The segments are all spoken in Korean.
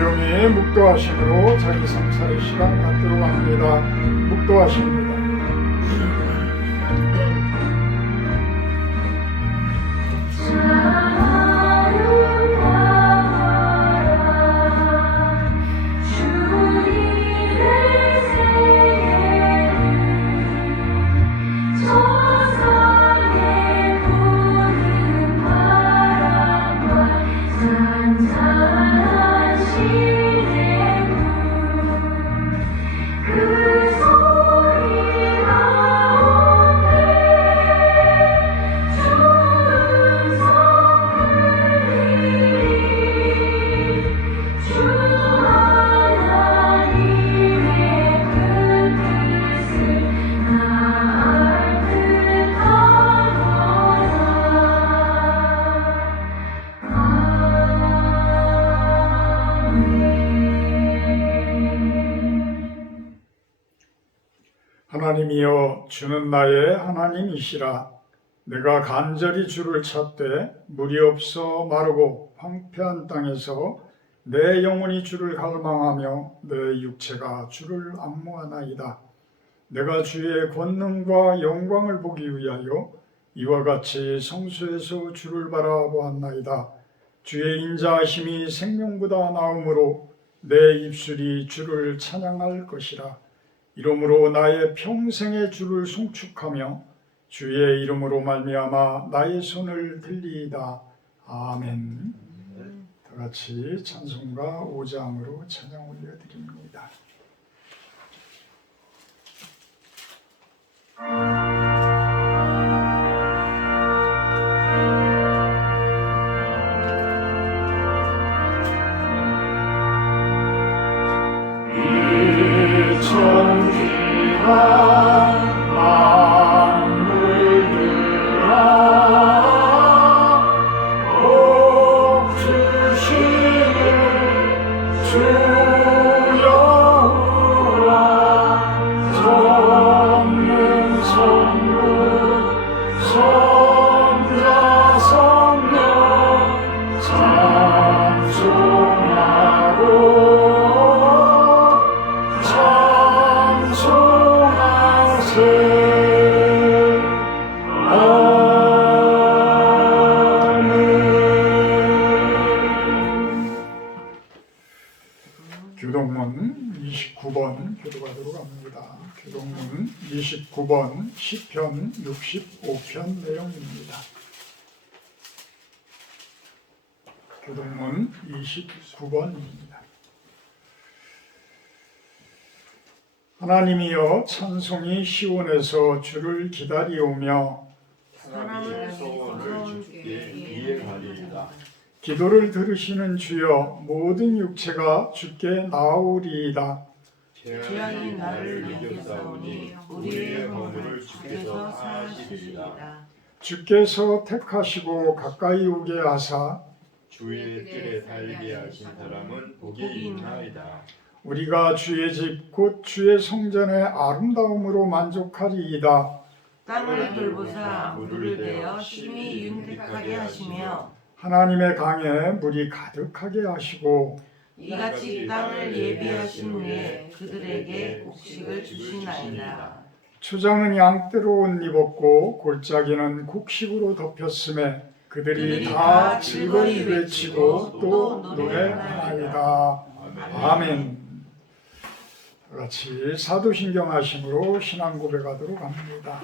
조용히 묵도하심으로 자기 성찰의 시간 갖도록 합니다. 묵도하십니다. 하나님이여, 주는 나의 하나님이시라. 내가 간절히 주를 찾되 물이 없어 마르고 황폐한 땅에서 내 영혼이 주를 갈망하며 내 육체가 주를 앙모하나이다. 내가 주의 권능과 영광을 보기 위하여 이와 같이 성소에서 주를 바라보았나이다. 주의 인자하심이 생명보다 나음으로 내 입술이 주를 찬양할 것이라. 이러므로 나의 평생의 주를 송축하며 주의 이름으로 말미암아 나의 손을 들리이다. 아멘. 다 같이 찬송가 5장으로 찬양 올려드립니다. 교동문 29번 교도하도록 합니다. 교동문 29번 시편 65편 내용입니다. 교동문 29번입니다. 하나님이여, 찬송이 시온에서 주를 기다리오며 사람의 소원을 주께 이행하리이다. 기도를 들으시는 주여, 모든 육체가 주께 나아오리이다. 죄악이 나를 이겼사오니 우리의 허물을 주께서 사하시리이다. 주께서 택하시고 가까이 오게 하사 주의 뜰에 살게 하신 사람은 복이 있나이다. 우리가 주의 집 곧 주의 성전의 아름다움으로 만족하리이다. 땅을 돌보사 물을 내어 심히 윤택하게 하시며 하나님의 강에 물이 가득하게 하시고 이같이 땅을 예비하신 후에 그들에게 곡식을 주시나이다. 초장은 양떼로 옷 입었고 골짜기는 곡식으로 덮였음에 그들이 다 즐거이 외치고 또 노래하나이다. 아멘. 같이 사도신경 하심으로 신앙 고백하도록 합니다.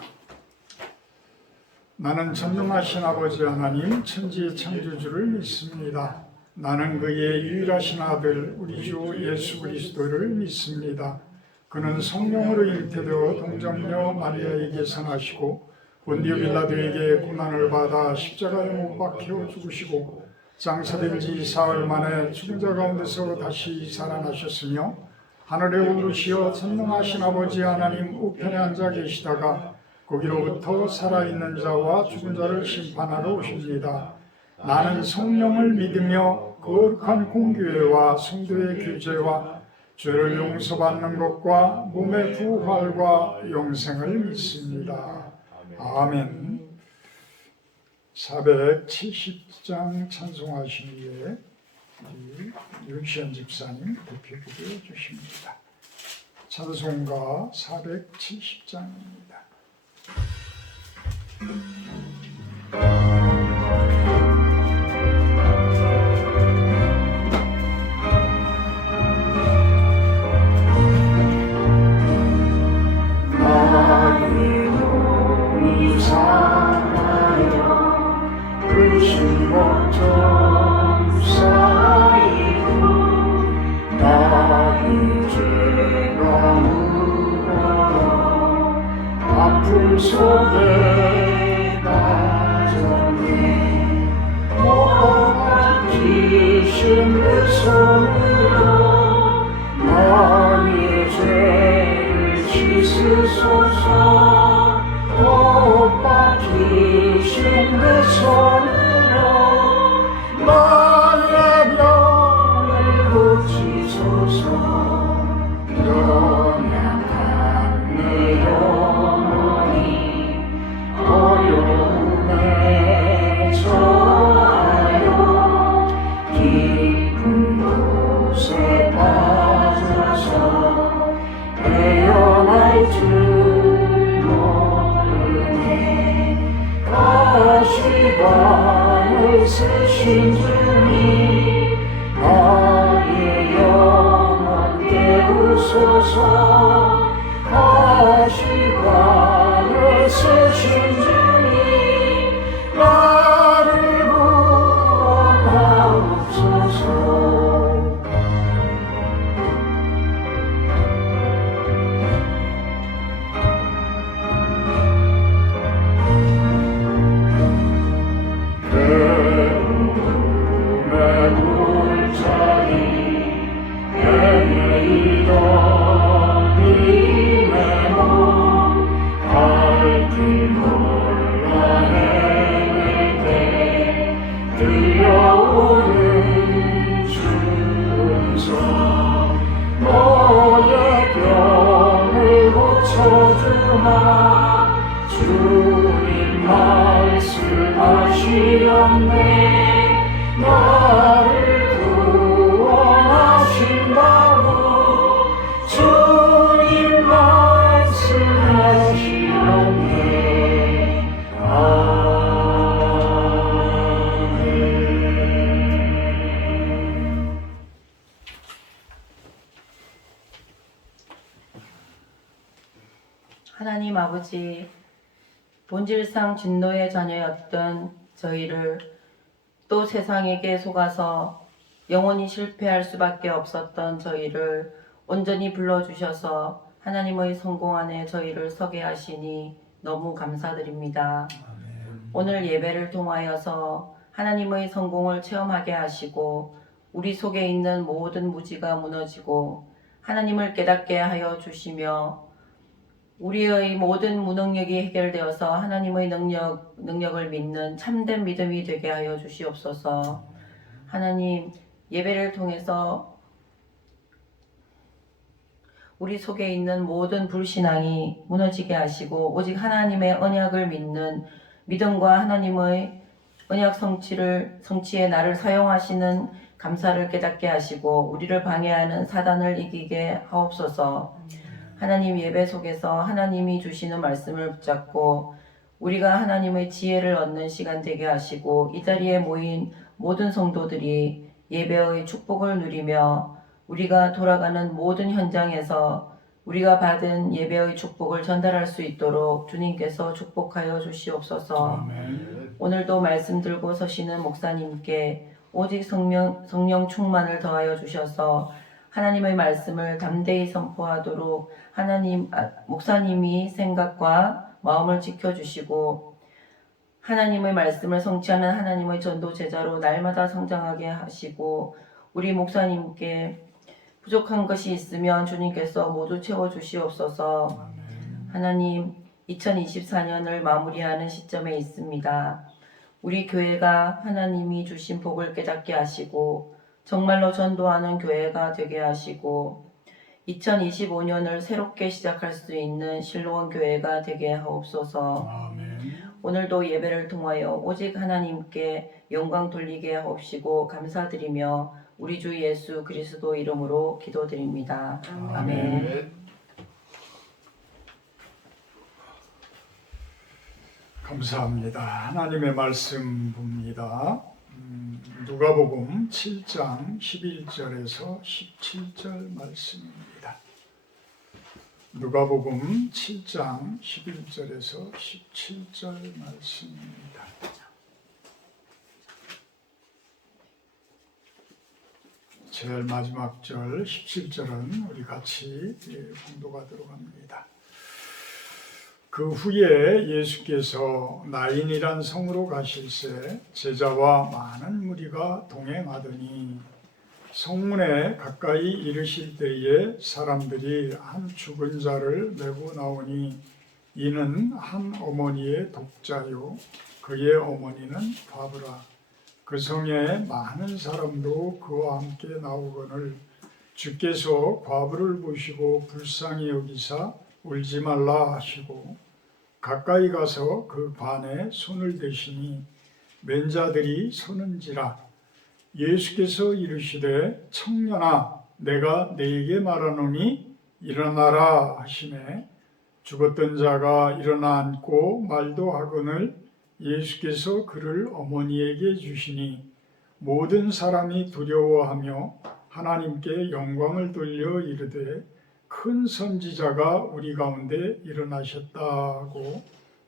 나는 전능하신 아버지 하나님 천지의 창조주를 믿습니다. 나는 그의 유일하신 아들 우리 주 예수 그리스도를 믿습니다. 그는 성령으로 잉태되어 동정녀 마리아에게 생하시고 본디오 빌라도에게 고난을 받아 십자가에 못 박혀 죽으시고 장사된 지 사흘 만에 죽은 자 가운데서 다시 살아나셨으며 하늘에 오르시어 전능하신 아버지 하나님 우편에 앉아 계시다가 거기로부터 살아있는 자와 죽은 자를 심판하러 오십니다. 나는 성령을 믿으며 거룩한 공교회와 성도의 교제와 죄를 용서받는 것과 몸의 부활과 영생을 믿습니다. 아멘. 470장 찬송하신 후에 우리 윤시현 집사님 대표 기도해 주십니다. 찬송가 470장입니다. 속에 나졌네 모험한 기신 그 손으로 나의 죄를 씻으소서 오빠 기신 그 손으로 나의 병을 고치소서 연약한 내 어려움에 처하여 깊은 곳에 빠져서 헤어날 줄 모르네 가시관을 쓰신 주님 나의 영혼 깨우소서 가시관을 쓰신 주님 나를 구원하옵소서 괴로움의 골짜기 헤매이던 길 몰라 헤맬 때 들려오는 주음성 너의 병을 고쳐주마 주님 말씀하시었네 나를 구원하신다고 주님 말씀하시었네 하나님 아버지, 본질상 진노의 자녀였던 저희를 또 세상에게 속아서 영원히 실패할 수밖에 없었던 저희를 온전히 불러주셔서 하나님의 성공 안에 저희를 서게 하시니 너무 감사드립니다. 오늘 예배를 통하여서 하나님의 성공을 체험하게 하시고 우리 속에 있는 모든 무지가 무너지고 하나님을 깨닫게 하여 주시며 우리의 모든 무능력이 해결되어서 하나님의 능력을 믿는 참된 믿음이 되게 하여 주시옵소서. 하나님, 예배를 통해서 우리 속에 있는 모든 불신앙이 무너지게 하시고 오직 하나님의 언약을 믿는 믿음과 하나님의 언약 성취에 나를 사용하시는 감사를 깨닫게 하시고 우리를 방해하는 사단을 이기게 하옵소서. 하나님 예배 속에서 하나님이 주시는 말씀을 붙잡고 우리가 하나님의 지혜를 얻는 시간 되게 하시고 이 자리에 모인 모든 성도들이 예배의 축복을 누리며 우리가 돌아가는 모든 현장에서 우리가 받은 예배의 축복을 전달할 수 있도록 주님께서 축복하여 주시옵소서. 아멘. 오늘도 말씀 들고 서시는 목사님께 오직 성령 충만을 더하여 주셔서 하나님의 말씀을 담대히 선포하도록 목사님이 생각과 마음을 지켜주시고 하나님의 말씀을 성취하는 하나님의 전도 제자로 날마다 성장하게 하시고 우리 목사님께 부족한 것이 있으면 주님께서 모두 채워주시옵소서. 하나님 2024년을 마무리하는 시점에 있습니다. 우리 교회가 하나님이 주신 복을 깨닫게 하시고 정말로 전도하는 교회가 되게 하시고 2025년을 새롭게 시작할 수 있는 실로원 교회가 되게 하옵소서. 아멘. 오늘도 예배를 통하여 오직 하나님께 영광 돌리게 하옵시고 감사드리며 우리 주 예수 그리스도 이름으로 기도드립니다. 아멘. 감사합니다. 하나님의 말씀 봅니다. 누가복음 7장 11절에서 17절 말씀입니다. 누가복음 7장 11절에서 17절 말씀입니다. 제일 마지막 절 17절은 우리 같이 공독하도록 합니다. 그 후에 예수께서 나인이란 성으로 가실새 제자와 많은 무리가 동행하더니 성문에 가까이 이르실 때에 사람들이 한 죽은 자를 메고 나오니 이는 한 어머니의 독자요 그의 어머니는 바브라. 그 성에 많은 사람도 그와 함께 나오거늘 주께서 과부를 보시고 불쌍히 여기사 울지 말라 하시고 가까이 가서 그 관에 손을 대시니 맨 자들이 서는지라. 예수께서 이르시되 청년아 내가 네게 말하노니 일어나라 하시매 죽었던 자가 일어나 앉고 말도 하거늘 예수께서 그를 어머니에게 주시니 모든 사람이 두려워하며 하나님께 영광을 돌려 이르되 큰 선지자가 우리 가운데 일어나셨다고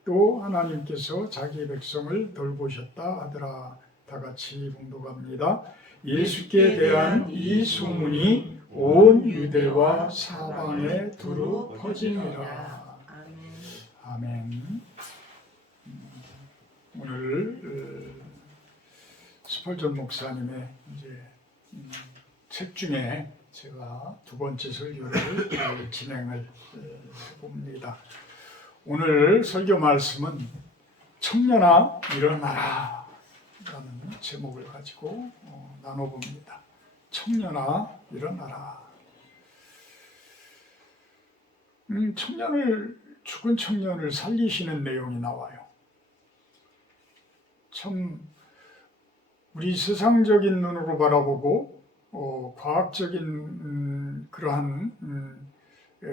또 하나님께서 자기 백성을 돌보셨다 하더라. 다 같이 봉독합니다. 예수께 대한 이 소문이 온 유대와 사방에 두루 퍼지니라. 아멘. 오늘 스펄전 목사님의 이제 책 중에 제가 두 번째 설교를 진행을 봅니다. 오늘 설교 말씀은 청년아 일어나라 라는 제목을 가지고 나눠봅니다. 청년아 일어나라. 죽은 청년을 살리시는 내용이 나와요. 참 우리 세상적인 눈으로 바라보고 과학적인 그러한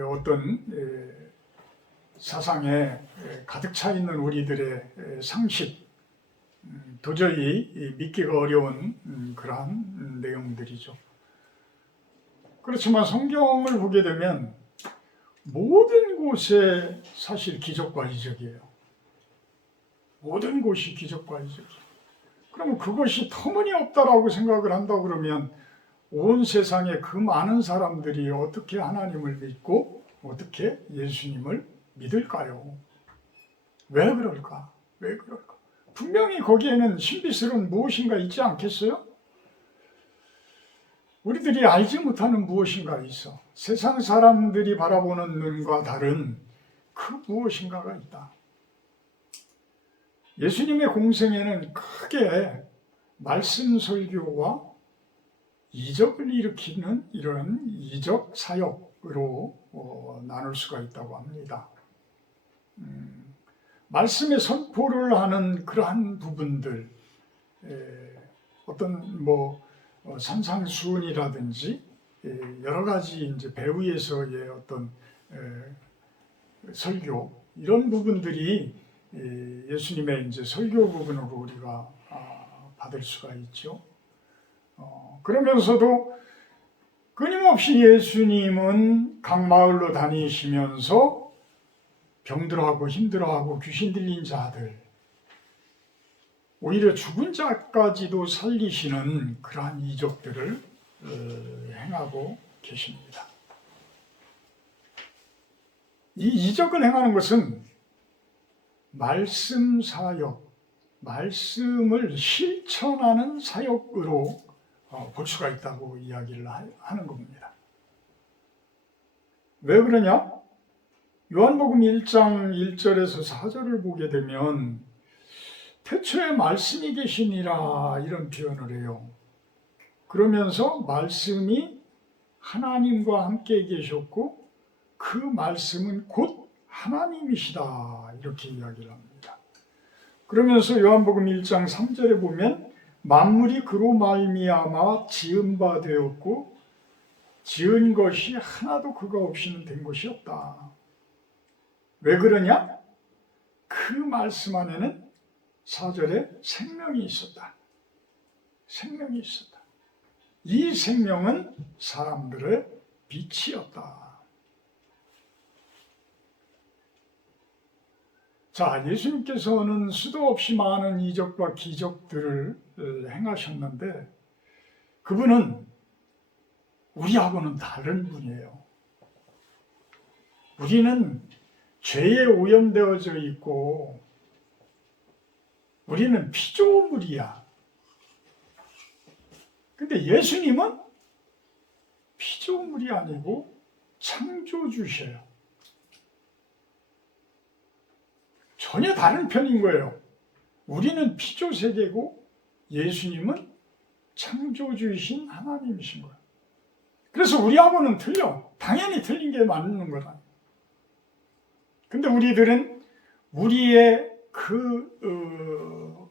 어떤 사상에 가득 차 있는 우리들의 상식, 도저히 믿기가 어려운 그러한 내용들이죠. 그렇지만 성경을 보게 되면 모든 곳에 사실 기적과 이적이에요. 모든 곳이 기적과 이적이에요. 그러면 그것이 터무니없다라고 생각을 한다 그러면 온 세상에 그 많은 사람들이 어떻게 하나님을 믿고 어떻게 예수님을 믿을까요? 왜 그럴까? 왜 그럴까? 분명히 거기에는 신비스러운 무엇인가 있지 않겠어요? 우리들이 알지 못하는 무엇인가 있어. 세상 사람들이 바라보는 눈과 다른 그 무엇인가가 있다. 예수님의 공생애는 크게 말씀 설교와 이적을 일으키는 이런 이적 사역으로 나눌 수가 있다고 합니다. 말씀의 선포를 하는 그러한 부분들, 어떤 산상수훈이라든지 여러 가지 이제 배후에서의 어떤 설교 이런 부분들이 예수님의 이제 설교 부분으로 우리가 받을 수가 있죠. 그러면서도 끊임없이 예수님은 각 마을로 다니시면서 병들어하고 힘들어하고 귀신 들린 자들, 오히려 죽은 자까지도 살리시는 그러한 이적들을 행하고 계십니다. 이 이적을 행하는 것은 말씀 사역, 말씀을 실천하는 사역으로 볼 수가 있다고 이야기를 하는 겁니다. 왜 그러냐? 요한복음 1장 1절에서 4절을 보게 되면 태초에 말씀이 계시니라 이런 표현을 해요. 그러면서 말씀이 하나님과 함께 계셨고 그 말씀은 곧 하나님이시다 이렇게 이야기를 합니다. 그러면서 요한복음 1장 3절에 보면 만물이 그로 말미암아 지은 바 되었고 지은 것이 하나도 그가 없이는 된 것이 없다. 왜 그러냐? 그 말씀 안에는 4절에 생명이 있었다. 생명이 있었다. 이 생명은 사람들의 빛이었다. 자, 예수님께서는 수도 없이 많은 이적과 기적들을 행하셨는데 그분은 우리하고는 다른 분이에요. 우리는 죄에 오염되어져 있고 우리는 피조물이야. 근데 예수님은 피조물이 아니고 창조주셔요. 전혀 다른 편인 거예요. 우리는 피조세계고 예수님은 창조주이신 하나님이신 거예요. 그래서 우리하고는 틀려. 당연히 틀린 게 맞는 거다. 근데 우리들은 우리의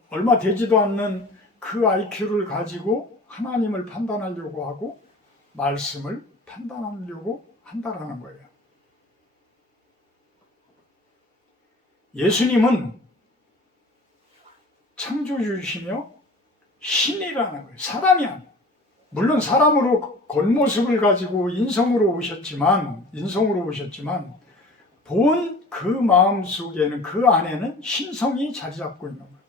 얼마 되지도 않는 그 IQ를 가지고 하나님을 판단하려고 하고 말씀을 판단하려고 한다라는 거예요. 예수님은 창조주이시며 신이라는 거예요. 사람이 아니에요. 물론 사람으로 겉모습을 가지고 인성으로 오셨지만 본 그 마음 속에는 그 안에는 신성이 자리 잡고 있는 거예요.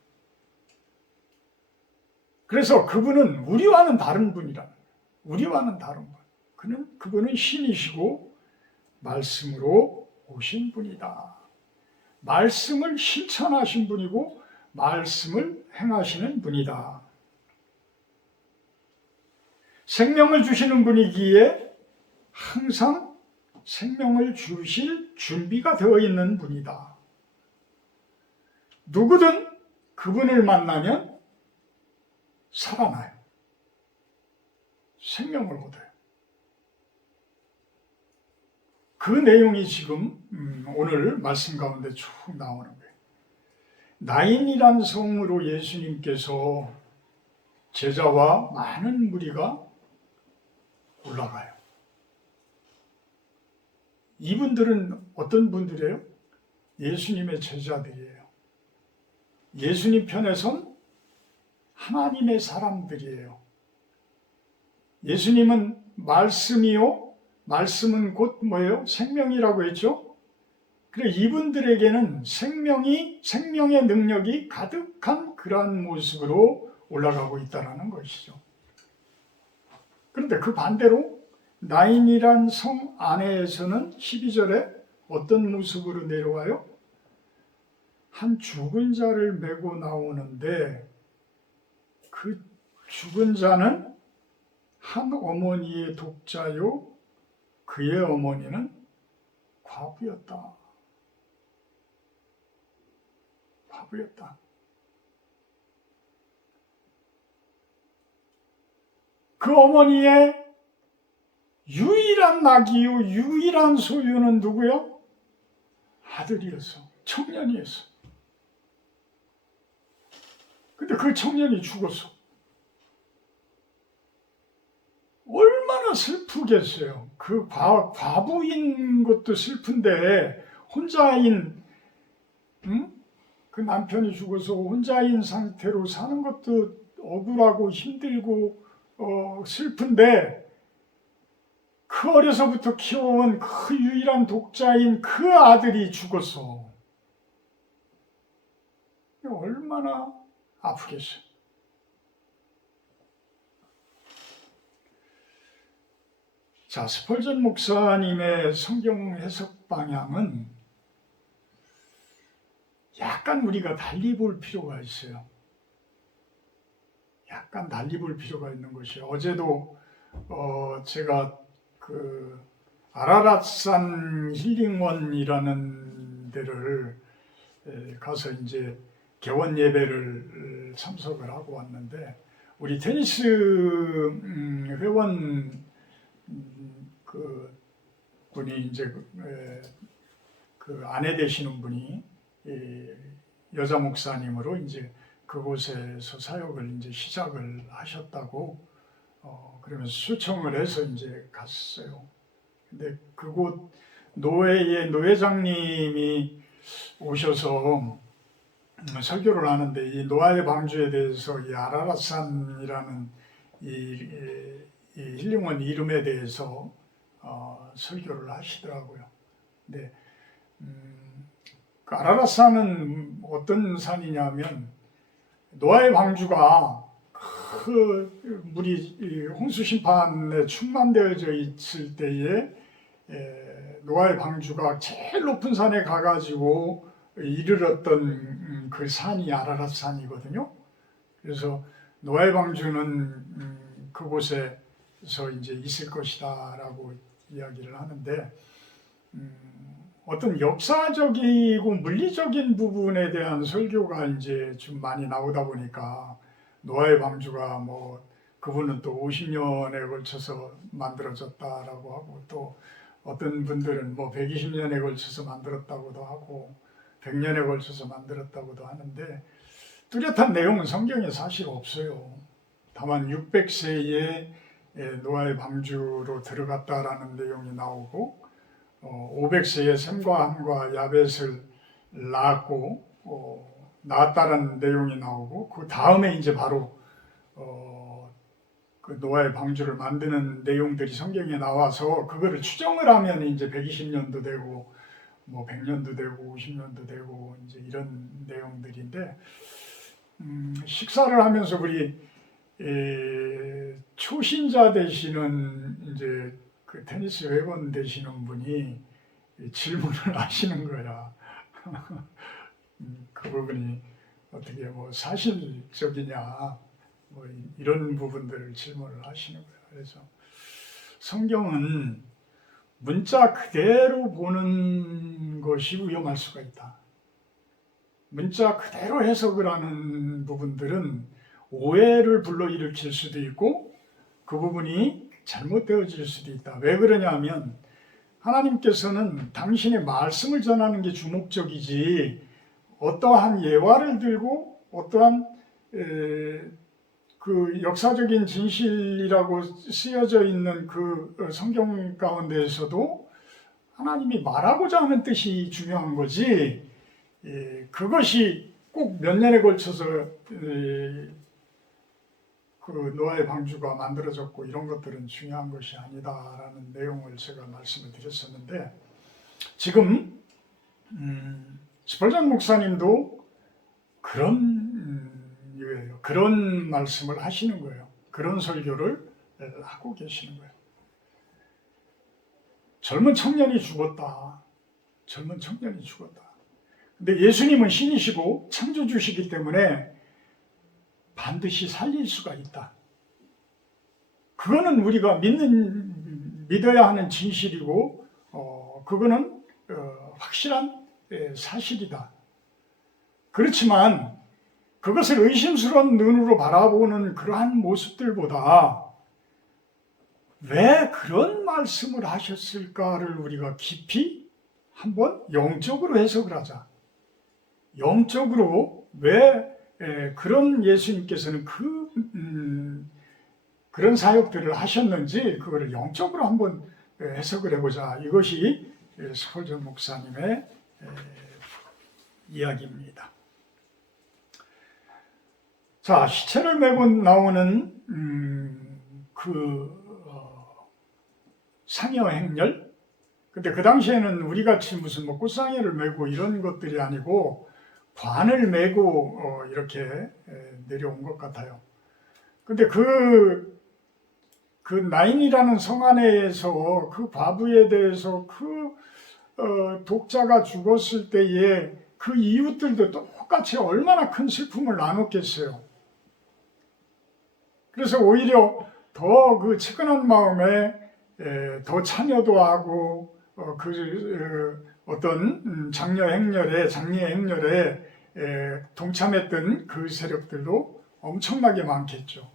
그래서 그분은 우리와는 다른 분이라는 거예요. 우리와는 다른 분. 그분은 신이시고 말씀으로 오신 분이다. 말씀을 실천하신 분이고 말씀을 행하시는 분이다. 생명을 주시는 분이기에 항상 생명을 주실 준비가 되어 있는 분이다. 누구든 그분을 만나면 살아나요. 생명을 얻어요. 그 내용이 지금 오늘 말씀 가운데 쭉 나오는 거예요. 나인이란 성으로 예수님께서 제자와 많은 무리가 올라가요. 이분들은 어떤 분들이에요? 예수님의 제자들이에요. 예수님 편에 선 하나님의 사람들이에요. 예수님은 말씀이요, 말씀은 곧 뭐예요? 생명이라고 했죠? 그래 이분들에게는 생명의 능력이 가득한 그러한 모습으로 올라가고 있다는 것이죠. 그런데 그 반대로 나인이란 성 안에서는 12절에 어떤 모습으로 내려와요? 한 죽은 자를 메고 나오는데 그 죽은 자는 한 어머니의 독자요 그의 어머니는 과부였다. 과부였다. 그 어머니의 유일한 낙이요 유일한 소유는 누구요? 아들이었어. 청년이었어. 근데 그 청년이 죽었어. 얼마나 슬프겠어요. 그 과부인 것도 슬픈데 혼자인 그 남편이 죽어서 혼자인 상태로 사는 것도 억울하고 힘들고 슬픈데 그 어려서부터 키워온 그 유일한 독자인 그 아들이 죽었어. 얼마나 아프겠어요. 자, 스펄전 목사님의 성경 해석 방향은 약간 우리가 달리 볼 필요가 있어요. 약간 달리 볼 필요가 있는 것이에요. 어제도 제가 그 아라랏산 힐링원이라는 데를 가서 이제 개원 예배를 참석을 하고 왔는데 우리 테니스 회원 그 분이 이제 그 아내 되시는 분이 여자 목사님으로 이제 그곳에서 사역을 이제 시작을 하셨다고 그러면서 초청을 해서 이제 갔어요. 근데 그곳 노회의 노회장님이 오셔서 설교를 하는데 이 노아의 방주에 대해서 이 아라랏산이라는 이 힐링원 이름에 대해서 설교를 하시더라고요. 근데 그 아라랏산은 어떤 산이냐면 노아의 방주가 그 물이 홍수 심판에 충만되어져 있을 때에 노아의 방주가 제일 높은 산에 가가지고 이르렀던 그 산이 아라랏산이거든요. 그래서 노아의 방주는 그곳에서 이제 있을 것이다라고 이야기를 하는데 어떤 역사적이고 물리적인 부분에 대한 설교가 이제 좀 많이 나오다 보니까 노아의 방주가 뭐 그분은 또 50년에 걸쳐서 만들어졌다라고 하고 또 어떤 분들은 뭐 120년에 걸쳐서 만들었다고도 하고 100년에 걸쳐서 만들었다고도 하는데 뚜렷한 내용은 성경에 사실 없어요. 다만 600세에 노아의 방주로 들어갔다라는 내용이 나오고 500세에 셈과 함과 야벳을 낳았다라는 내용이 나오고 그 다음에 이제 바로 그 노아의 방주를 만드는 내용들이 성경에 나와서 그거를 추정을 하면 이제 120년도 되고 뭐 100년도 되고 50년도 되고 이제 이런 내용들인데 식사를 하면서 우리 초신자 되시는 이제 그 테니스 회원 되시는 분이 질문을 하시는 거야. 그 부분이 어떻게 뭐 사실적이냐 뭐 이런 부분들을 질문을 하시는 거야. 그래서 성경은 문자 그대로 보는 것이 위험할 수가 있다. 문자 그대로 해석을 하는 부분들은 오해를 불러일으킬 수도 있고 그 부분이 잘못되어질 수도 있다. 왜 그러냐면 하나님께서는 당신의 말씀을 전하는 게 주목적이지 어떠한 예화를 들고 어떠한 그 역사적인 진실이라고 쓰여져 있는 그 성경 가운데에서도 하나님이 말하고자 하는 뜻이 중요한 거지 그것이 꼭 몇 년에 걸쳐서 그 노아의 방주가 만들어졌고 이런 것들은 중요한 것이 아니다라는 내용을 제가 말씀을 드렸었는데 지금 스펄전 목사님도 그런 말씀을 하시는 거예요. 그런 설교를 하고 계시는 거예요. 젊은 청년이 죽었다. 젊은 청년이 죽었다. 근데 예수님은 신이시고 창조주시기 때문에 반드시 살릴 수가 있다. 그거는 우리가 믿어야 하는 진실이고 그거는 확실한 사실이다. 그렇지만 그것을 의심스러운 눈으로 바라보는 그러한 모습들보다 왜 그런 말씀을 하셨을까를 우리가 깊이 한번 영적으로 해석을 하자. 영적으로 왜 그런 예수님께서는 그런 사역들을 하셨는지 그거를 영적으로 한번 해석을 해보자. 이것이 스펄전 목사님의 이야기입니다. 자, 시체를 메고 나오는 상여 행렬. 근데 그 당시에는 우리 같이 무슨 뭐 꽃상여를 메고 이런 것들이 아니고 관을 메고 이렇게 내려온 것 같아요. 근데 그 나인이라는 성 안에서 그 과부에 대해서 독자가 죽었을 때에 그 이웃들도 똑같이 얼마나 큰 슬픔을 나눴겠어요. 그래서 오히려 더 그 측은한 마음에 더 참여도 하고 어떤 장례 행렬에 동참했던 그 세력들도 엄청나게 많겠죠.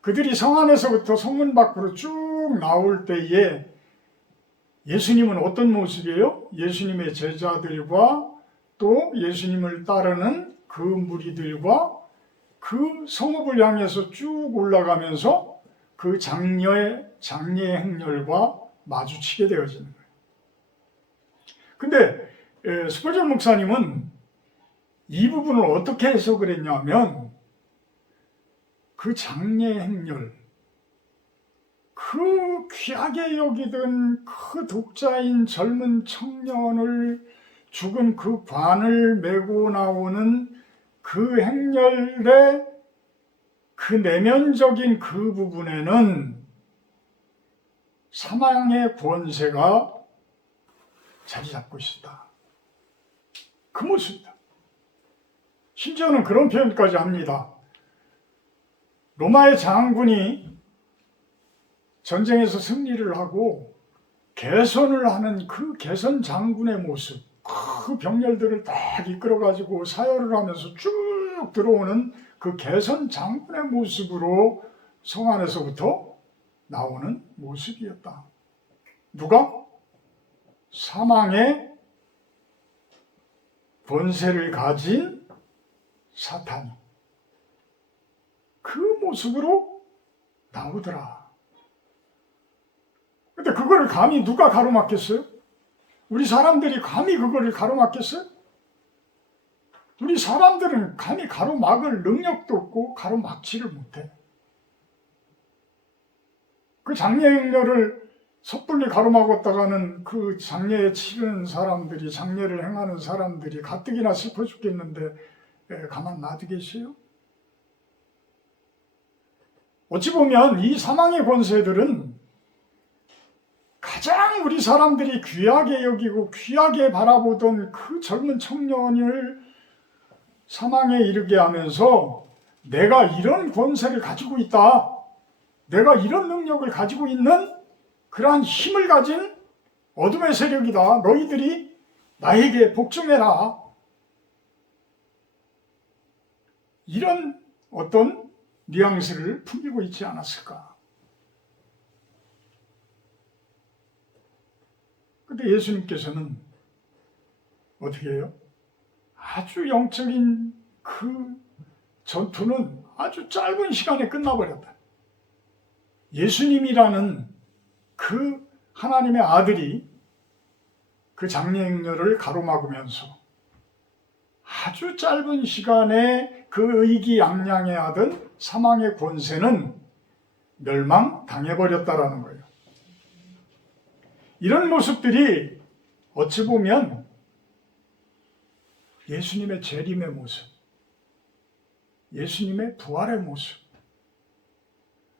그들이 성 안에서부터 성문 밖으로 쭉 나올 때에 예수님은 어떤 모습이에요? 예수님의 제자들과 또 예수님을 따르는 그 무리들과 그 성읍을 향해서 쭉 올라가면서 그 장녀의 행렬과 마주치게 되어지는 거예요. 근데 스펄전 목사님은 이 부분을 어떻게 해석을 했냐면 그 장례 행렬, 그 귀하게 여기던 그 독자인 젊은 청년을 죽은 그 관을 메고 나오는 그 행렬의 그 내면적인 그 부분에는 사망의 권세가 자리 잡고 있었다. 그 모습이다. 심지어는 그런 표현까지 합니다. 로마의 장군이 전쟁에서 승리를 하고 개선을 하는 그 개선 장군의 모습, 그 병렬들을 딱 이끌어가지고 사열을 하면서 쭉 들어오는 그 개선 장군의 모습으로 성 안에서부터 나오는 모습이었다. 누가? 사망의 권세를 가진 사탄이 그 모습으로 나오더라. 근데 그거를 감히 누가 가로막겠어요? 우리 사람들이 감히 그거를 가로막겠어요? 우리 사람들은 감히 가로막을 능력도 없고 가로막지를 못해. 그 장례 행렬을 섣불리 가로막았다가는 그 장례에 치르는 사람들이, 장례를 행하는 사람들이 가뜩이나 슬퍼 죽겠는데 가만 놔두겠어요? 어찌 보면 이 사망의 권세들은 가장 우리 사람들이 귀하게 여기고 귀하게 바라보던 그 젊은 청년을 사망에 이르게 하면서 내가 이런 권세를 가지고 있다, 내가 이런 능력을 가지고 있는 그러한 힘을 가진 어둠의 세력이다, 너희들이 나에게 복종해라, 이런 어떤 뉘앙스를 풍기고 있지 않았을까. 근데 예수님께서는 어떻게 해요? 아주 영적인 그 전투는 아주 짧은 시간에 끝나버렸다. 예수님이라는 그 하나님의 아들이 그 장례 행렬을 가로막으면서 아주 짧은 시간에 그 의기양양해하던 사망의 권세는 멸망당해버렸다라는 거예요. 이런 모습들이 어찌 보면 예수님의 재림의 모습, 예수님의 부활의 모습,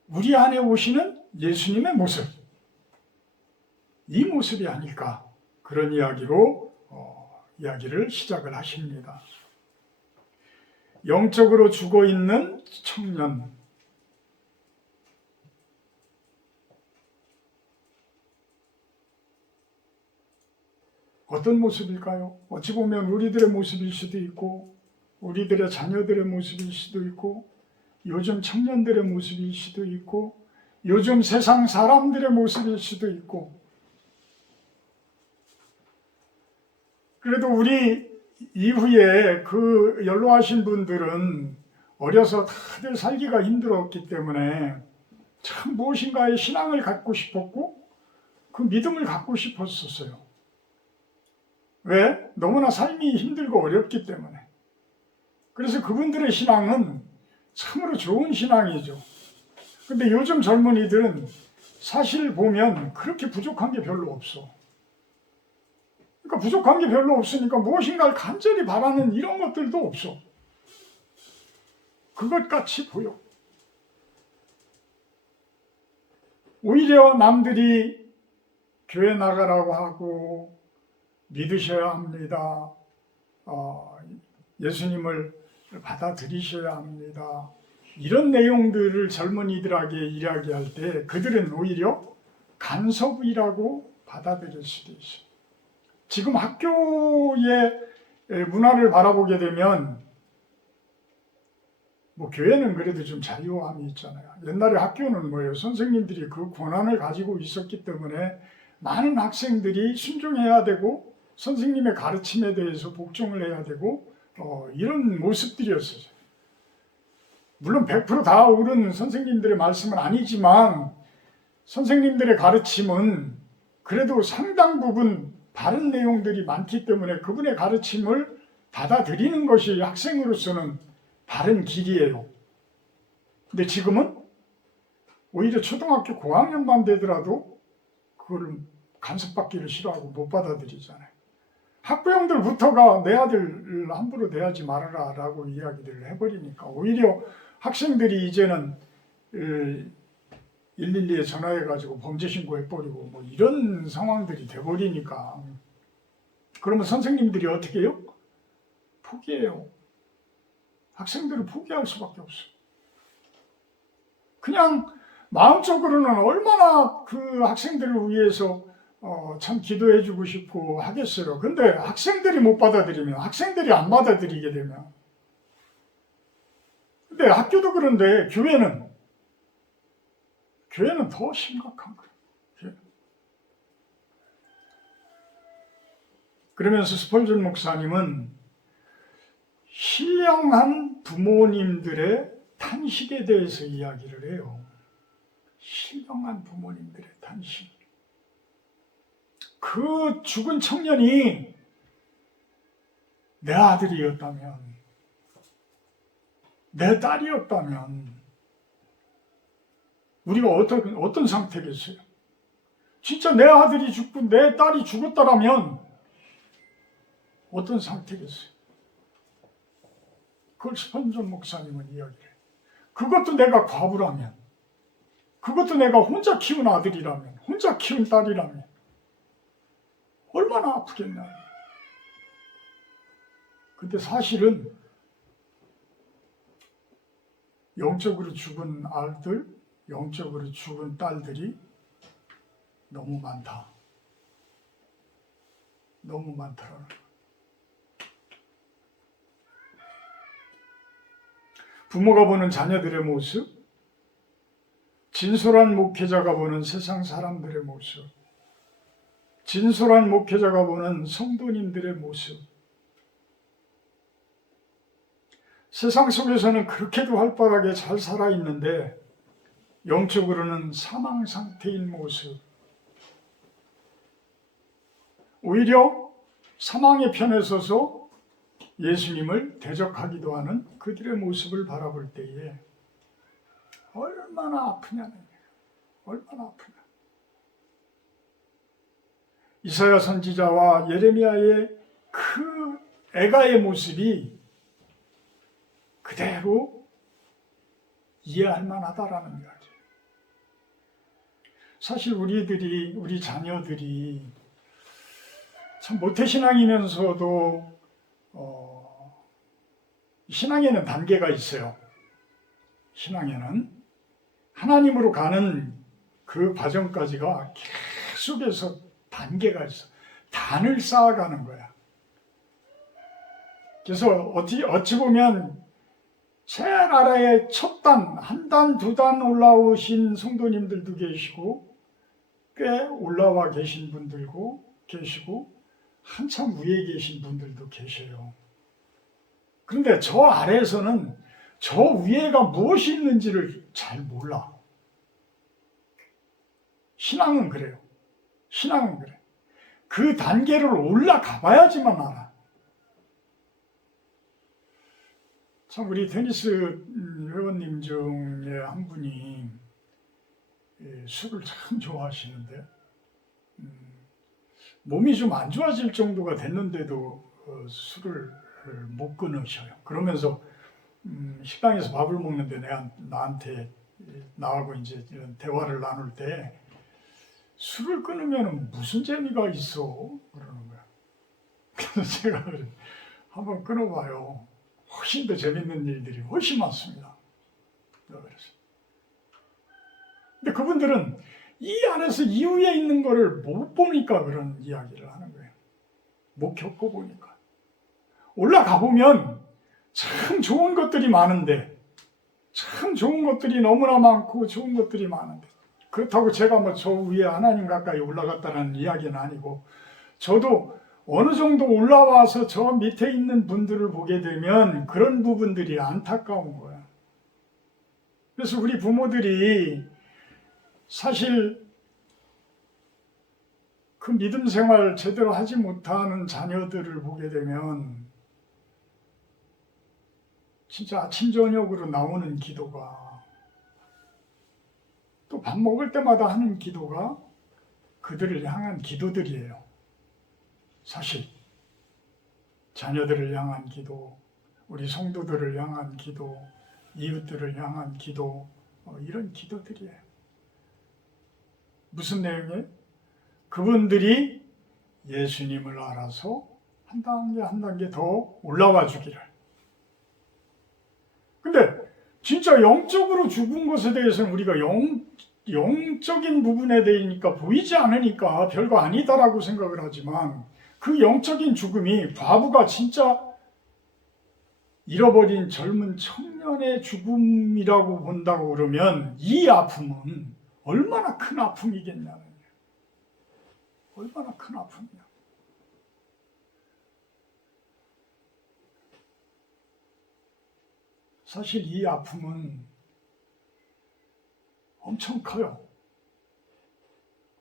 우리 안에 오시는 예수님의 모습, 이 모습이 아닐까, 그런 이야기로 이야기를 시작을 하십니다. 영적으로 죽어있는 청년, 어떤 모습일까요? 어찌 보면 우리들의 모습일 수도 있고, 우리들의 자녀들의 모습일 수도 있고, 요즘 청년들의 모습일 수도 있고, 요즘 세상 사람들의 모습일 수도 있고, 그래도 우리 이후에 그 연로하신 분들은 어려서 다들 살기가 힘들었기 때문에 참 무엇인가의 신앙을 갖고 싶었고 그 믿음을 갖고 싶었었어요. 왜? 너무나 삶이 힘들고 어렵기 때문에. 그래서 그분들의 신앙은 참으로 좋은 신앙이죠. 근데 요즘 젊은이들은 사실 보면 그렇게 부족한 게 별로 없어. 그러니까 부족한 게 별로 없으니까 무엇인가를 간절히 바라는 이런 것들도 없어. 그것 같이 보여. 오히려 남들이 교회 나가라고 하고 믿으셔야 합니다. 예수님을 받아들이셔야 합니다. 이런 내용들을 젊은이들에게 이야기할 때 그들은 오히려 간섭이라고 받아들일 수도 있어요. 지금 학교의 문화를 바라보게 되면 뭐 교회는 그래도 좀 자유함이 있잖아요. 옛날에 학교는 뭐예요? 선생님들이 그 권한을 가지고 있었기 때문에 많은 학생들이 순종해야 되고 선생님의 가르침에 대해서 복종을 해야 되고 이런 모습들이었어요. 물론 100%다 옳은 선생님들의 말씀은 아니지만 선생님들의 가르침은 그래도 상당 부분 바른 내용들이 많기 때문에 그분의 가르침을 받아들이는 것이 학생으로서는 바른 길이에요. 근데 지금은 오히려 초등학교 고학년만 되더라도 그걸 간섭받기를 싫어하고 못 받아들이잖아요. 학부형들부터가 내 아들 함부로 대하지 말아라 라고 이야기를 해버리니까 오히려 학생들이 이제는 112에 전화해가지고 범죄 신고해버리고 뭐 이런 상황들이 돼버리니까 그러면 선생님들이 어떻게 해요? 포기해요. 학생들을 포기할 수밖에 없어요. 그냥 마음적으로는 얼마나 그 학생들을 위해서 참 기도해주고 싶고 하겠어요. 근데 학생들이 못 받아들이면, 학생들이 안 받아들이게 되면, 근데 학교도 그런데 교회는 더 심각한 거예요. 그러면서 스펄전 목사님은 신령한 부모님들의 탄식에 대해서 이야기를 해요. 신령한 부모님들의 탄식. 그 죽은 청년이 내 아들이었다면, 내 딸이었다면 우리가 어떤 상태겠어요? 진짜 내 아들이 죽고 내 딸이 죽었다라면 어떤 상태겠어요? 그걸 스펄전 목사님은 이야기해요. 그것도 내가 과부라면, 그것도 내가 혼자 키운 아들이라면, 혼자 키운 딸이라면 얼마나 아프겠냐. 근데 사실은 영적으로 죽은 아들, 영적으로 죽은 딸들이 너무 많다. 너무 많더라고요. 부모가 보는 자녀들의 모습, 진솔한 목회자가 보는 세상 사람들의 모습, 진솔한 목회자가 보는 성도님들의 모습. 세상 속에서는 그렇게도 활발하게 잘 살아있는데 영적으로는 사망 상태인 모습. 오히려 사망의 편에 서서 예수님을 대적하기도 하는 그들의 모습을 바라볼 때에 얼마나 아프냐는 거예요. 얼마나 아프냐. 이사야 선지자와 예레미야의 그 애가의 모습이 그대로 이해할 만하다라는 이야기예요. 사실 우리 자녀들이 참 모태신앙이면서도 신앙에는 단계가 있어요. 신앙에는 하나님으로 가는 그 과정까지가 계속해서 단계가 있어. 단을 쌓아가는 거야. 그래서 어찌 보면 제일 아래에 첫 단, 한 단, 두 단 올라오신 성도님들도 계시고 꽤 올라와 계신 분들도 계시고 한참 위에 계신 분들도 계셔요. 그런데 저 아래에서는 저 위에가 무엇이 있는지를 잘 몰라. 신앙은 그래요. 신앙은 그래. 그 단계를 올라가 봐야지만 알아. 참 우리 테니스 회원님 중에 한 분이 술을 참 좋아하시는데 몸이 좀 안 좋아질 정도가 됐는데도 술을 못 끊으셔요. 그러면서 식당에서 밥을 먹는데 나한테 나하고 이제 이런 대화를 나눌 때 술을 끊으면 무슨 재미가 있어? 그러는 거야. 그래서 제가 한번 끊어봐요. 훨씬 더 재밌는 일들이 훨씬 많습니다. 그래서. 근데 그분들은 이 안에서 이후에 있는 거를 못 보니까 그런 이야기를 하는 거예요. 못 겪어보니까. 올라가 보면 참 좋은 것들이 많은데, 참 좋은 것들이 너무나 많고 좋은 것들이 많은데, 그렇다고 제가 뭐 저 위에 하나님 가까이 올라갔다는 이야기는 아니고, 저도 어느 정도 올라와서 저 밑에 있는 분들을 보게 되면 그런 부분들이 안타까운 거야. 그래서 우리 부모들이 사실 그 믿음 생활 제대로 하지 못하는 자녀들을 보게 되면 진짜 아침 저녁으로 나오는 기도가, 또 밥 먹을 때마다 하는 기도가 그들을 향한 기도들이에요. 사실 자녀들을 향한 기도, 우리 성도들을 향한 기도, 이웃들을 향한 기도, 이런 기도들이에요. 무슨 내용이에요? 그분들이 예수님을 알아서 한 단계 한 단계 더 올라와 주기를. 근데 진짜 영적으로 죽은 것에 대해서는 우리가 영적인 부분에 대해니까 보이지 않으니까 별거 아니다라고 생각을 하지만, 그 영적인 죽음이 과부가 진짜 잃어버린 젊은 청년의 죽음이라고 본다고 그러면 이 아픔은 얼마나 큰 아픔이겠냐는 거예요. 얼마나 큰 아픔이야. 사실 이 아픔은 엄청 커요.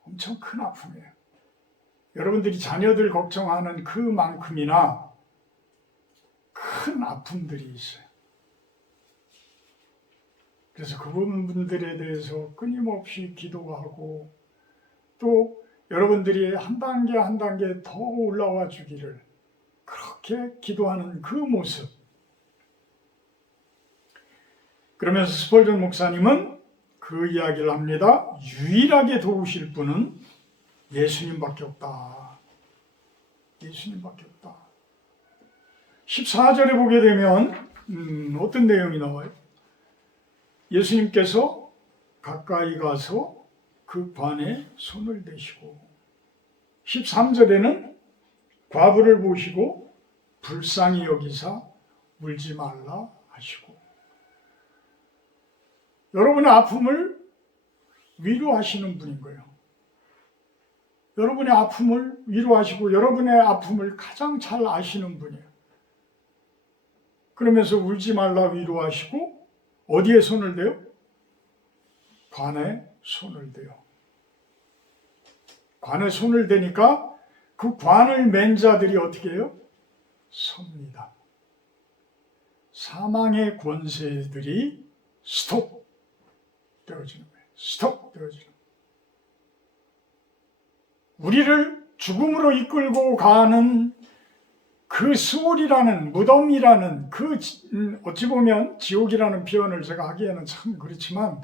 엄청 큰 아픔이에요. 여러분들이 자녀들 걱정하는 그만큼이나 큰 아픔들이 있어요. 그래서 그 부분들에 대해서 끊임없이 기도하고, 또 여러분들이 한 단계 한 단계 더 올라와 주기를 그렇게 기도하는 그 모습. 그러면서 스펄전 목사님은 그 이야기를 합니다. 유일하게 도우실 분은 예수님밖에 없다. 예수님밖에 없다. 14절에 보게 되면 어떤 내용이 나와요? 예수님께서 가까이 가서 그 관에 손을 대시고, 13절에는 과부를 보시고 불쌍히 여기사 울지 말라 하시고, 여러분의 아픔을 위로하시는 분인 거예요. 여러분의 아픔을 위로하시고 여러분의 아픔을 가장 잘 아시는 분이에요. 그러면서 울지 말라 위로하시고 어디에 손을 대요? 관에 손을 대요. 관에 손을 대니까 그 관을 맨 자들이 어떻게 해요? 섭니다. 사망의 권세들이 스톱 되어지는 거예요. 스톱 되어지는 거예요. 우리를 죽음으로 이끌고 가는 그 스올이라는, 무덤이라는, 그 어찌 보면 지옥이라는 표현을 제가 하기에는 참 그렇지만,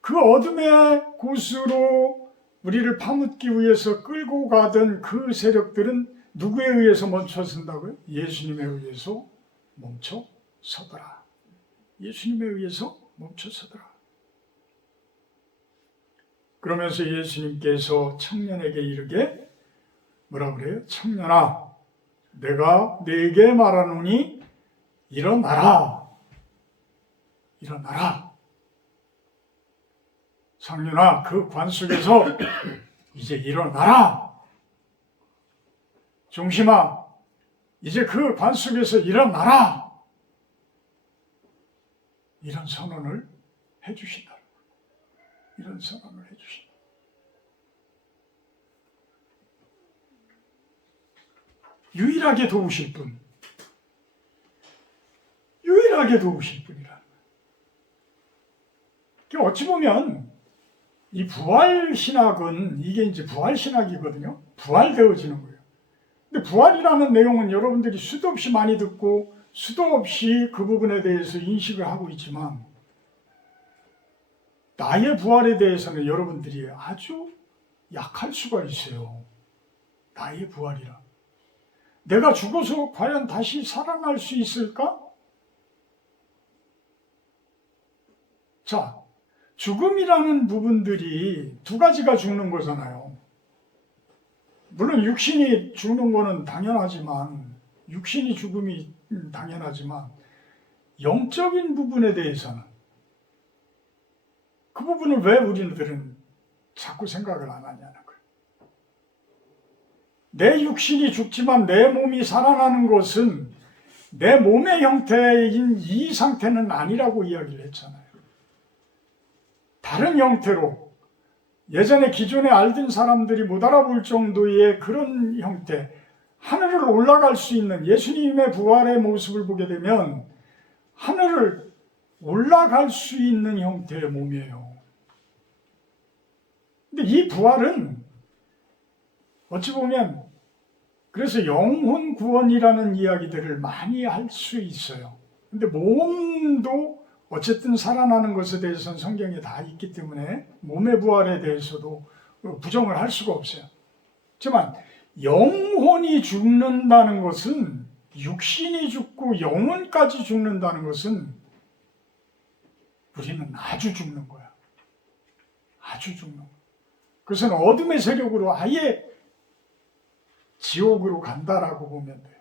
그 어둠의 곳으로 우리를 파묻기 위해서 끌고 가던 그 세력들은 누구에 의해서 멈춰선다고요? 예수님에 의해서 멈춰서더라. 예수님에 의해서 멈춰서더라. 그러면서 예수님께서 청년에게 이르게 뭐라 그래요? 청년아, 내가 네게 말하노니 일어나라. 일어나라. 청년아, 그 관 속에서 이제 일어나라. 중심아, 이제 그 관 속에서 일어나라. 이런 선언을 해주신다. 이런 선언을 해주신다. 유일하게 도우실 분, 유일하게 도우실 분이라. 어찌 보면 이 부활 신학은 이게 이제 부활 신학이거든요. 부활되어지는 거예요. 근데 부활이라는 내용은 여러분들이 수도 없이 많이 듣고 수도 없이 그 부분에 대해서 인식을 하고 있지만, 나의 부활에 대해서는 여러분들이 아주 약할 수가 있어요. 나의 부활이라. 내가 죽어서 과연 다시 살아날 수 있을까? 자, 죽음이라는 부분들이 두 가지가 죽는 거잖아요. 물론 육신이 죽는 거는 당연하지만, 육신이 죽음이 당연하지만, 영적인 부분에 대해서는 그 부분을 왜 우리들은 자꾸 생각을 안 하냐는 거예요. 내 육신이 죽지만 내 몸이 살아나는 것은 내 몸의 형태인 이 상태는 아니라고 이야기를 했잖아요. 다른 형태로 예전에 기존에 알던 사람들이 못 알아볼 정도의 그런 형태, 하늘을 올라갈 수 있는 예수님의 부활의 모습을 보게 되면 하늘을 올라갈 수 있는 형태의 몸이에요. 근데 이 부활은 어찌 보면 그래서 영혼 구원이라는 이야기들을 많이 할 수 있어요. 근데 몸도 어쨌든 살아나는 것에 대해서는 성경에 다 있기 때문에 몸의 부활에 대해서도 부정을 할 수가 없어요. 하지만 영혼이 죽는다는 것은, 육신이 죽고 영혼까지 죽는다는 것은 우리는 아주 죽는 거야. 아주 죽는 거야. 그것은 어둠의 세력으로 아예 지옥으로 간다라고 보면 돼요.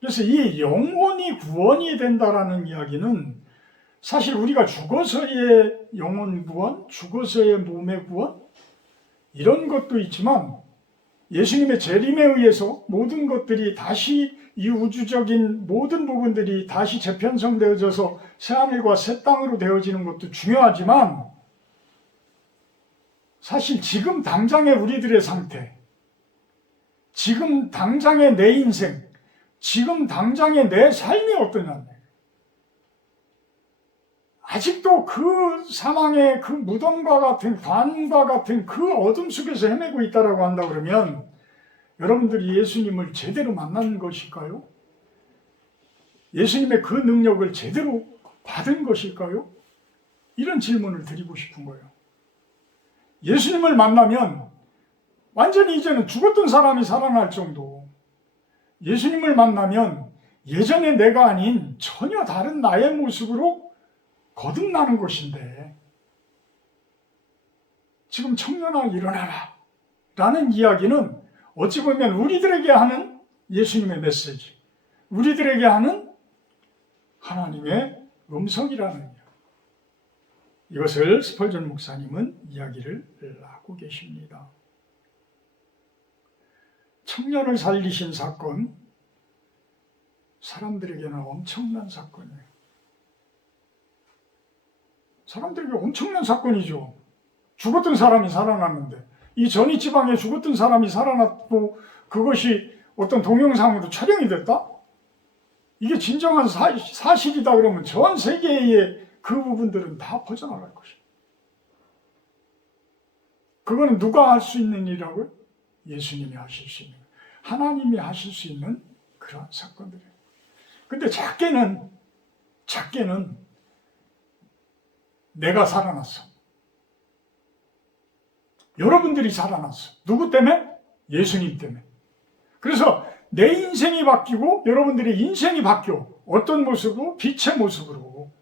그래서 이 영혼이 구원이 된다라는 이야기는 사실 우리가 죽어서의 영혼 구원, 죽어서의 몸의 구원 이런 것도 있지만 예수님의 재림에 의해서 모든 것들이 다시 이 우주적인 모든 부분들이 다시 재편성되어져서 새하늘과 새 땅으로 되어지는 것도 중요하지만 사실 지금 당장의 우리들의 상태, 지금 당장의 내 인생, 지금 당장의 내 삶이 어떠냐. 아직도 그 사망의 그 무덤과 같은 관과 같은 그 어둠 속에서 헤매고 있다라고 한다 그러면 여러분들이 예수님을 제대로 만난 것일까요? 예수님의 그 능력을 제대로 받은 것일까요? 이런 질문을 드리고 싶은 거예요. 예수님을 만나면 완전히 이제는 죽었던 사람이 살아날 정도, 예수님을 만나면 예전의 내가 아닌 전혀 다른 나의 모습으로 거듭나는 것인데 지금 청년아 일어나라 라는 이야기는 어찌 보면 우리들에게 하는 예수님의 메시지, 우리들에게 하는 하나님의 음성이라는 이야기. 이것을 스펄전 목사님은 이야기를 하고 계십니다. 청년을 살리신 사건, 사람들에게는 엄청난 사건이에요. 사람들에게 엄청난 사건이죠. 죽었던 사람이 살아났는데, 이 전이 지방에 죽었던 사람이 살아났고 그것이 어떤 동영상으로 촬영이 됐다? 이게 진정한 사실이다 그러면 전 세계의 그 부분들은 다 퍼져나갈 것이에요. 그거는 누가 할 수 있는 일이라고요? 예수님이 하실 수 있는, 하나님이 하실 수 있는 그런 사건들이에요. 근데 작게는 내가 살아났어. 여러분들이 살아났어. 누구 때문에? 예수님 때문에. 그래서 내 인생이 바뀌고 여러분들의 인생이 바뀌어. 어떤 모습으로? 빛의 모습으로.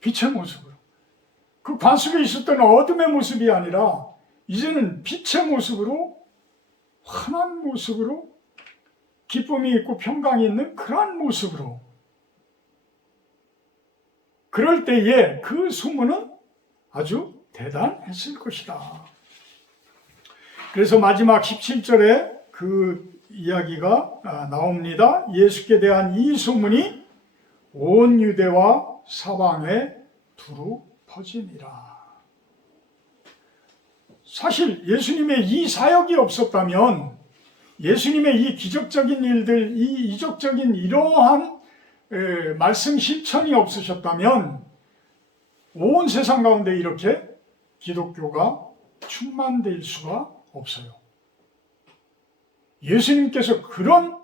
빛의 모습으로. 그 관 속에 있었던 어둠의 모습이 아니라 이제는 빛의 모습으로, 환한 모습으로, 기쁨이 있고 평강이 있는 그러한 모습으로. 그럴 때에 그 소문은 아주 대단했을 것이다. 그래서 마지막 17절에 그 이야기가 나옵니다. 예수께 대한 이 소문이 온 유대와 사방에 두루 퍼지니라. 사실 예수님의 이 사역이 없었다면, 예수님의 이 기적적인 일들, 이 이적적인 이러한 말씀 실천이 없으셨다면 온 세상 가운데 이렇게 기독교가 충만될 수가 없어요. 예수님께서 그런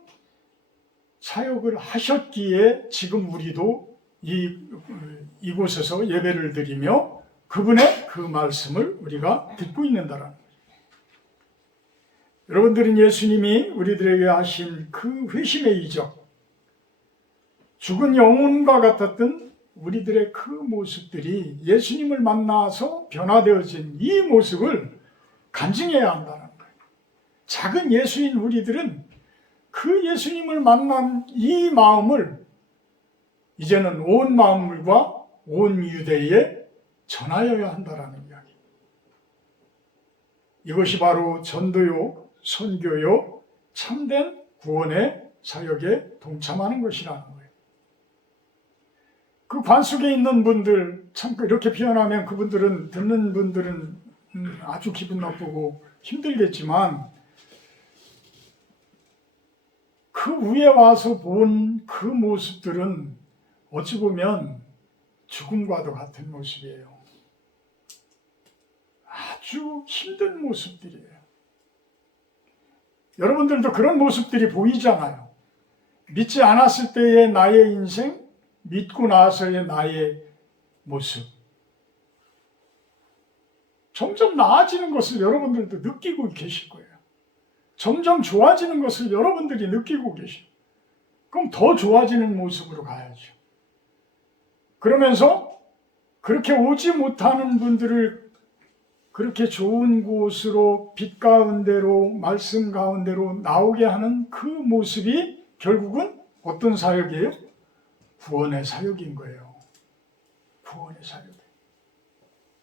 사역을 하셨기에 지금 우리도 이곳에서 예배를 드리며 그분의 그 말씀을 우리가 듣고 있는다라는 거죠. 여러분들은 예수님이 우리들에게 하신 그 회심의 이적, 죽은 영혼과 같았던 우리들의 그 모습들이 예수님을 만나서 변화되어진 이 모습을 간증해야 한다는 거예요. 작은 예수인 우리들은 그 예수님을 만난 이 마음을 이제는 온 만물과 온 유대에 전하여야 한다는 이야기. 이것이 바로 전도요, 선교요, 참된 구원의 사역에 동참하는 것이라는 거예요. 그 관 속에 있는 분들 참 이렇게 표현하면 그분들은 듣는 분들은 아주 기분 나쁘고 힘들겠지만 그 위에 와서 본 그 모습들은 어찌 보면 죽음과도 같은 모습이에요. 아주 힘든 모습들이에요. 여러분들도 그런 모습들이 보이잖아요. 믿지 않았을 때의 나의 인생, 믿고 나서의 나의 모습. 점점 나아지는 것을 여러분들도 느끼고 계실 거예요. 점점 좋아지는 것을 여러분들이 느끼고 계시고, 그럼 더 좋아지는 모습으로 가야죠. 그러면서 그렇게 오지 못하는 분들을 그렇게 좋은 곳으로 빛 가운데로 말씀 가운데로 나오게 하는 그 모습이 결국은 어떤 사역이에요? 구원의 사역인 거예요. 구원의 사역.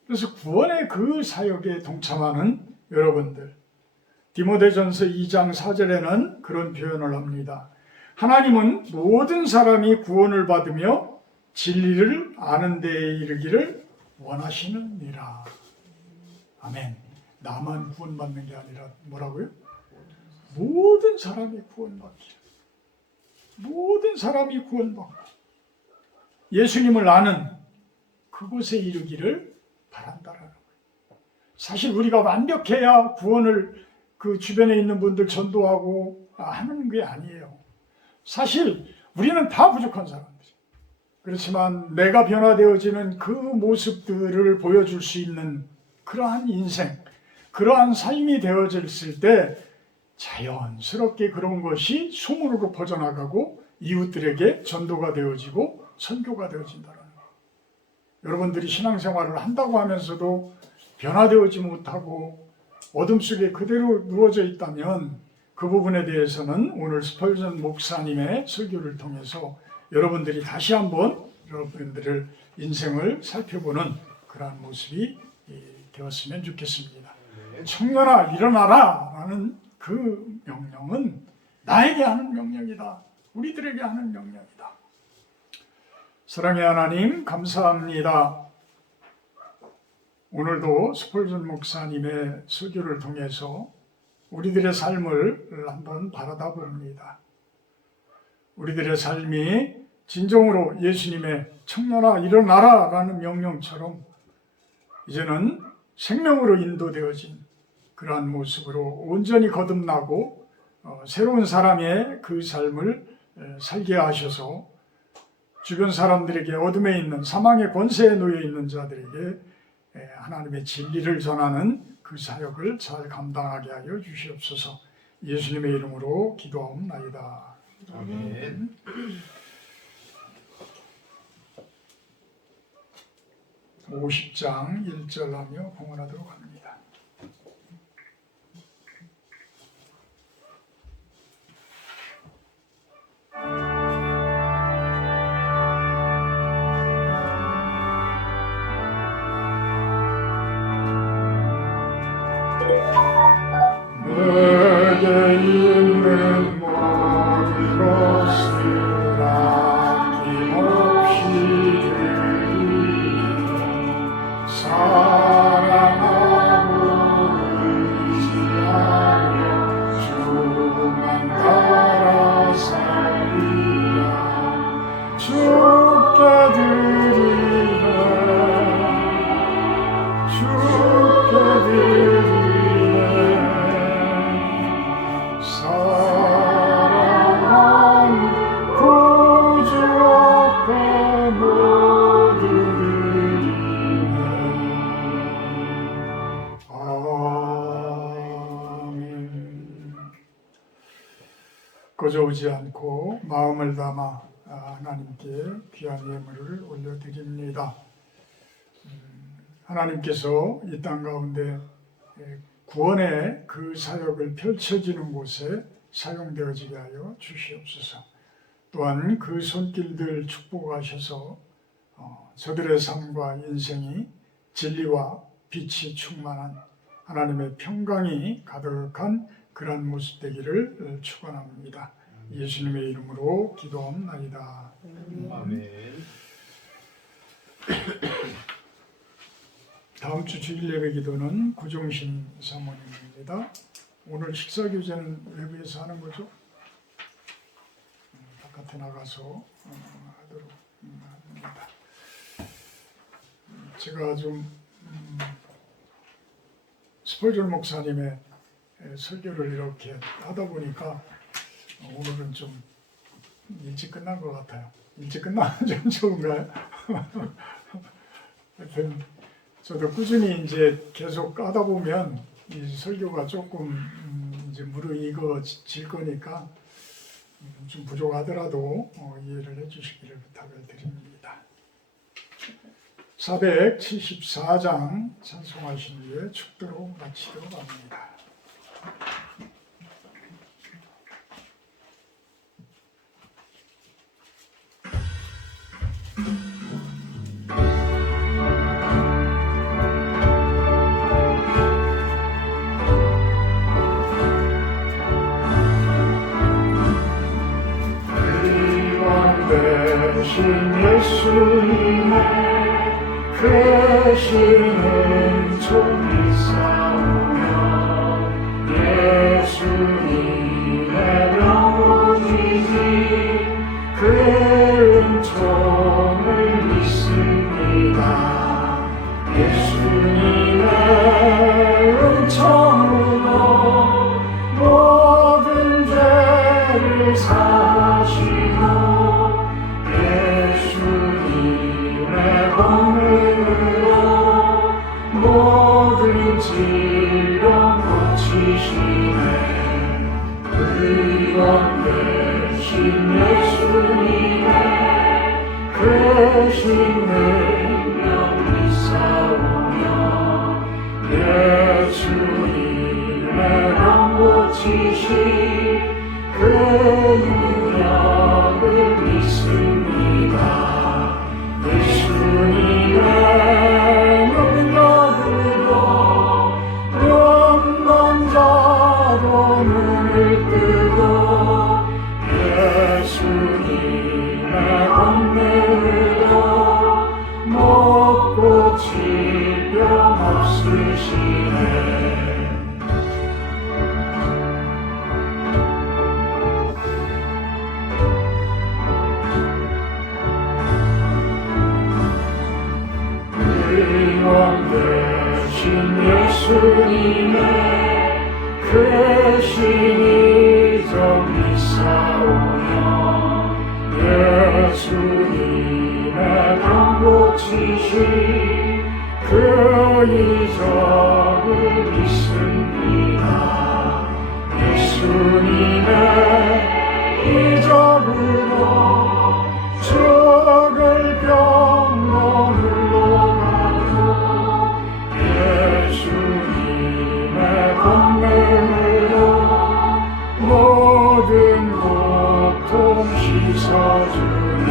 그래서 구원의 그 사역에 동참하는 여러분들, 디모데전서 2장 4절에는 그런 표현을 합니다. 하나님은 모든 사람이 구원을 받으며 진리를 아는 데에 이르기를 원하시느니라. 아멘. 나만 구원받는 게 아니라 뭐라고요? 모든 사람이 구원받기. 모든 사람이 구원받고 예수님을 아는 그곳에 이르기를 바란다라는 거예요. 사실 우리가 완벽해야 구원을 그 주변에 있는 분들 전도하고 하는 게 아니에요. 사실 우리는 다 부족한 사람들이에요. 그렇지만 내가 변화되어지는 그 모습들을 보여줄 수 있는 그러한 인생, 그러한 삶이 되어졌을 때 자연스럽게 그런 것이 소문으로 퍼져나가고 이웃들에게 전도가 되어지고 선교가 되어진다는 거예요. 여러분들이 신앙생활을 한다고 하면서도 변화되어지 못하고 어둠 속에 그대로 누워져 있다면 그 부분에 대해서는 오늘 스펄전 목사님의 설교를 통해서 여러분들이 다시 한번 여러분들의 인생을 살펴보는 그러한 모습이 되었으면 좋겠습니다. 청년아 일어나라 라는 그 명령은 나에게 하는 명령이다. 우리들에게 하는 명령이다. 사랑의 하나님 감사합니다. 오늘도 스펄전 목사님의 설교를 통해서 우리들의 삶을 한번 바라다 봅니다. 우리들의 삶이 진정으로 예수님의 청년아 일어나라 라는 명령처럼 이제는 생명으로 인도되어진 그러한 모습으로 온전히 거듭나고 새로운 사람의 그 삶을 살게 하셔서 주변 사람들에게 어둠에 있는 사망의 권세에 놓여 있는 자들에게 하나님의 진리를 전하는 그 사역을 잘 감당하게 하여 주시옵소서. 예수님의 이름으로 기도하옵나이다. 아멘. 50장 1절 하며 공헌하도록 합니다. 내게 있는 모든 것을 아낌없이 드리며 사랑하고 의지하며 주만 따라 살리라. 주께 드리네 주께 드리네 사랑한 구주 앞에 모두 드리네. 아멘. 거저오지 않고 마음을 담아 하나님께 귀한 예물을 올려드립니다. 하나님께서 이 땅 가운데 구원의 그 사역을 펼쳐지는 곳에 사용되어지게 하여 주시옵소서. 또한 그 손길들 축복하셔서 저들의 삶과 인생이 진리와 빛이 충만한 하나님의 평강이 가득한 그러한 모습 되기를 축원합니다. 예수님의 이름으로 기도합나이다. 아멘. 다음 주 주일 예배 기도는 구종신 사모님입니다. 오늘 식사 교제는 외부에서 하는 거죠? 바깥에 나가서 하도록 합니다. 제가 좀 스펄전 목사님의 설교를 이렇게 하다 보니까 오늘은 좀 일찍 끝난 것 같아요. 일찍 끝나면 좀 좋은가요? 하여튼 저도 꾸준히 이제 계속 하다 보면 이 설교가 조금 이제 무르익어질 거니까 좀 부족하더라도 이해를 해주시기를 부탁을 드립니다. 474장 찬송하신 후에 축도로 마치도록 합니다. 대신 예수님의 크시는 종이 싸우며 예수님의 명이지 그 은총을 믿습니다. 예수님의 은총으로 모든 죄를 사시고 예수님의 권능으로 모든 질병 고치시네. 의원 되신 예수님의 크신 능력이 싸우며 예수님의 병 고치신 그 능력을 믿습니다. 예수님의 능력으로 영원 자로 눈을 뜨고 예수님의 권능으로 먹고 질병 없으시네. 되신 예수님의 크신 이적이 싸우며 예수님의 병 고치신 그 이적을 믿습니다. 예수님의 이적으로 죽을 병론을 예수님의 권능으로 모든 고통 씻어주네.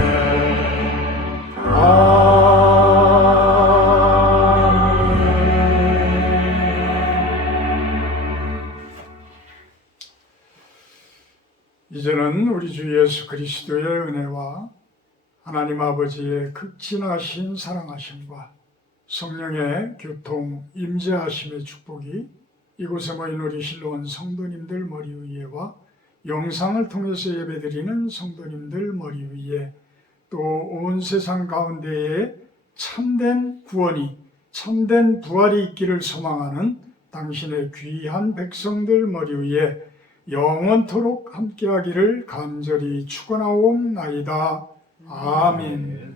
이제는 우리 주 예수 그리스도의 은혜와 하나님 아버지의 극진하신 사랑하심과 성령의 교통 임재하심의 축복이 이곳에 모인 우리 실로원 성도님들 머리 위에와 영상을 통해서 예배드리는 성도님들 머리 위에 또 온 세상 가운데에 참된 구원이 참된 부활이 있기를 소망하는 당신의 귀한 백성들 머리 위에 영원토록 함께하기를 간절히 축원하옵나이다. 아멘.